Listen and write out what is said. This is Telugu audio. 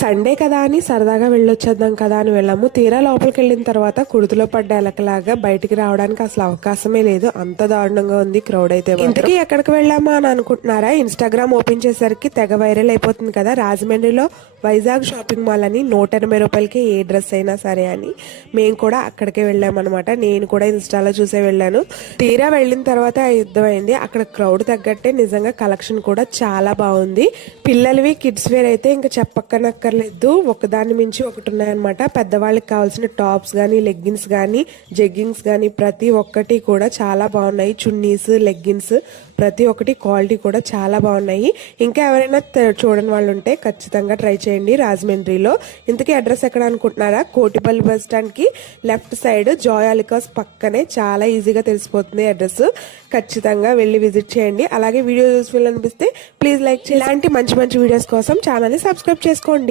సండే కదా అని సరదాగా వెళ్ళొచ్చేద్దాం కదా అని వెళ్ళాము. తీరా లోపలికి వెళ్ళిన తర్వాత కుడుతులో పడ్డ ఎలకలాగా బయటికి రావడానికి అసలు అవకాశమే లేదు. అంత దారుణంగా ఉంది క్రౌడ్ అయితే. ఇంతకీ ఎక్కడికి వెళ్ళామా అని అనుకుంటున్నారా? ఇన్స్టాగ్రామ్ ఓపెన్ చేసరికి తెగ వైరల్ అయిపోతుంది కదా, రాజమండ్రిలో వైజాగ్ షాపింగ్ మాల్ అని 180 రూపాయలకి ఏ డ్రెస్ అయినా సరే అని మేము కూడా అక్కడికే వెళ్ళామన్నమాట. నేను కూడా ఇన్స్టాలో చూసే వెళ్ళాను. తీరా వెళ్ళిన తర్వాత అర్థమైంది అక్కడ క్రౌడ్ తగ్గట్టే నిజంగా కలెక్షన్ కూడా చాలా బాగుంది. పిల్లలవి కిడ్స్ వేర్ అయితే ఇంకా చెప్పక్కర్లేదు, ఒకదాని మించి ఒకటి ఉన్నాయన్నమాట. పెద్దవాళ్ళకి కావాల్సిన టాప్స్ కానీ, లెగ్గిన్స్ కానీ, జెగ్గింగ్స్ కానీ ప్రతి ఒక్కటి కూడా చాలా బాగున్నాయి. చున్నీస్, లెగ్గిన్స్ ప్రతి ఒక్కటి క్వాలిటీ కూడా చాలా బాగున్నాయి. ఇంకా ఎవరైనా చూడని వాళ్ళు ఉంటే ఖచ్చితంగా ట్రై చేయండి రాజమండ్రిలో. ఇంతకీ అడ్రస్ ఎక్కడ అనుకుంటున్నారా? కోటిపల్లి బస్ స్టాండ్ కి లెఫ్ట్ సైడ్ జాయాలికాస్ పక్కనే, చాలా ఈజీగా తెలిసిపోతుంది అడ్రస్. ఖచ్చితంగా వెళ్ళి విజిట్ చేయండి. అలాగే వీడియో యూస్ఫుల్ అనిపిస్తే ప్లీజ్ లైక్ చేయండి. ఇలాంటి మంచి మంచి వీడియోస్ కోసం ఛానల్ ని సబ్స్క్రైబ్ చేసుకోండి.